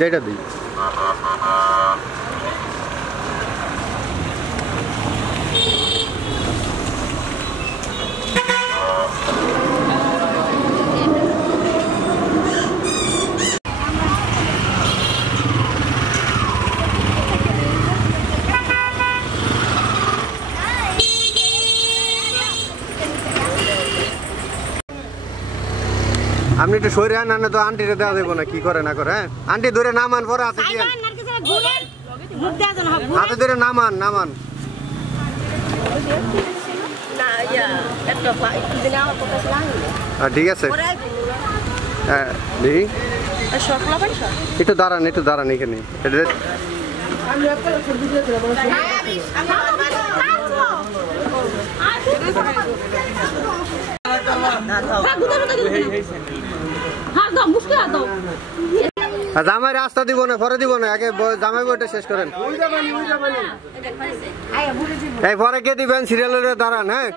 যেটা দিই আপনি একটু সরে আন না তো আন্টিরে দেওয়া দেবো না কি করে না করে হ্যাঁ আন্টি ধরে নামান পরে হাতে দিয়ে হাতে ধরে নামান নামান ঠিক আছে হ্যাঁ দেখি একটু দাঁড়ান এখানে জামাই রাস্তা দিব না পরে দিব না আগে জামাই বইটা শেষ করেন এই পরে কে দিবেন সিরিয়ালের দাঁড়ান হ্যাঁ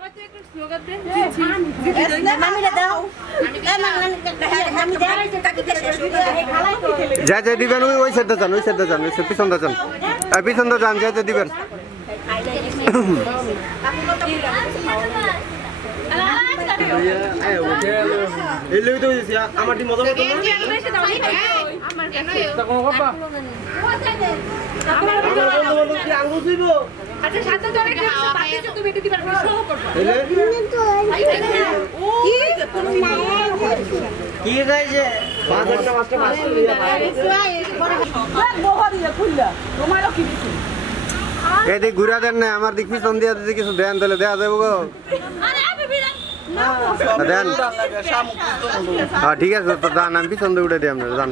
যা যা দিবেন ওই সাইডে যান পিছনটা যান যা যা দিবেন এদিক ঘুরা দেন না আমার দিক পিছন দিয়ে যদি কিছু দেন তাহলে দেওয়া যাবো গো দেন হ্যাঁ ঠিক আছে তো দান আমি পিছন দিয়ে উঠে দিই আপনার দান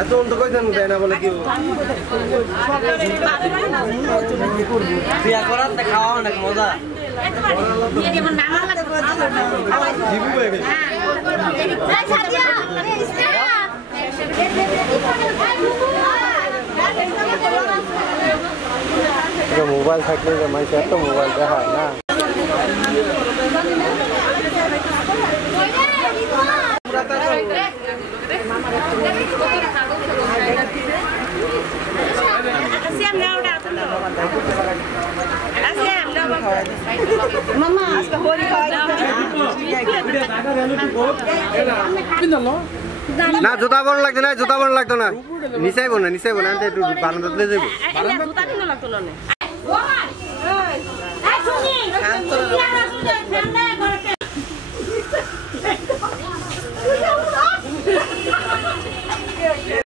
এত অন্ত কইছেন দেয় না বলে কি বিয়া করার তে খাওয়া অনেক মজা মোবাইল থাকলে মানুষ এত মোবাইল দেখায় না না জুতা বড় লাগতো না নিচাইব না একটু বারান্দাতে যাবো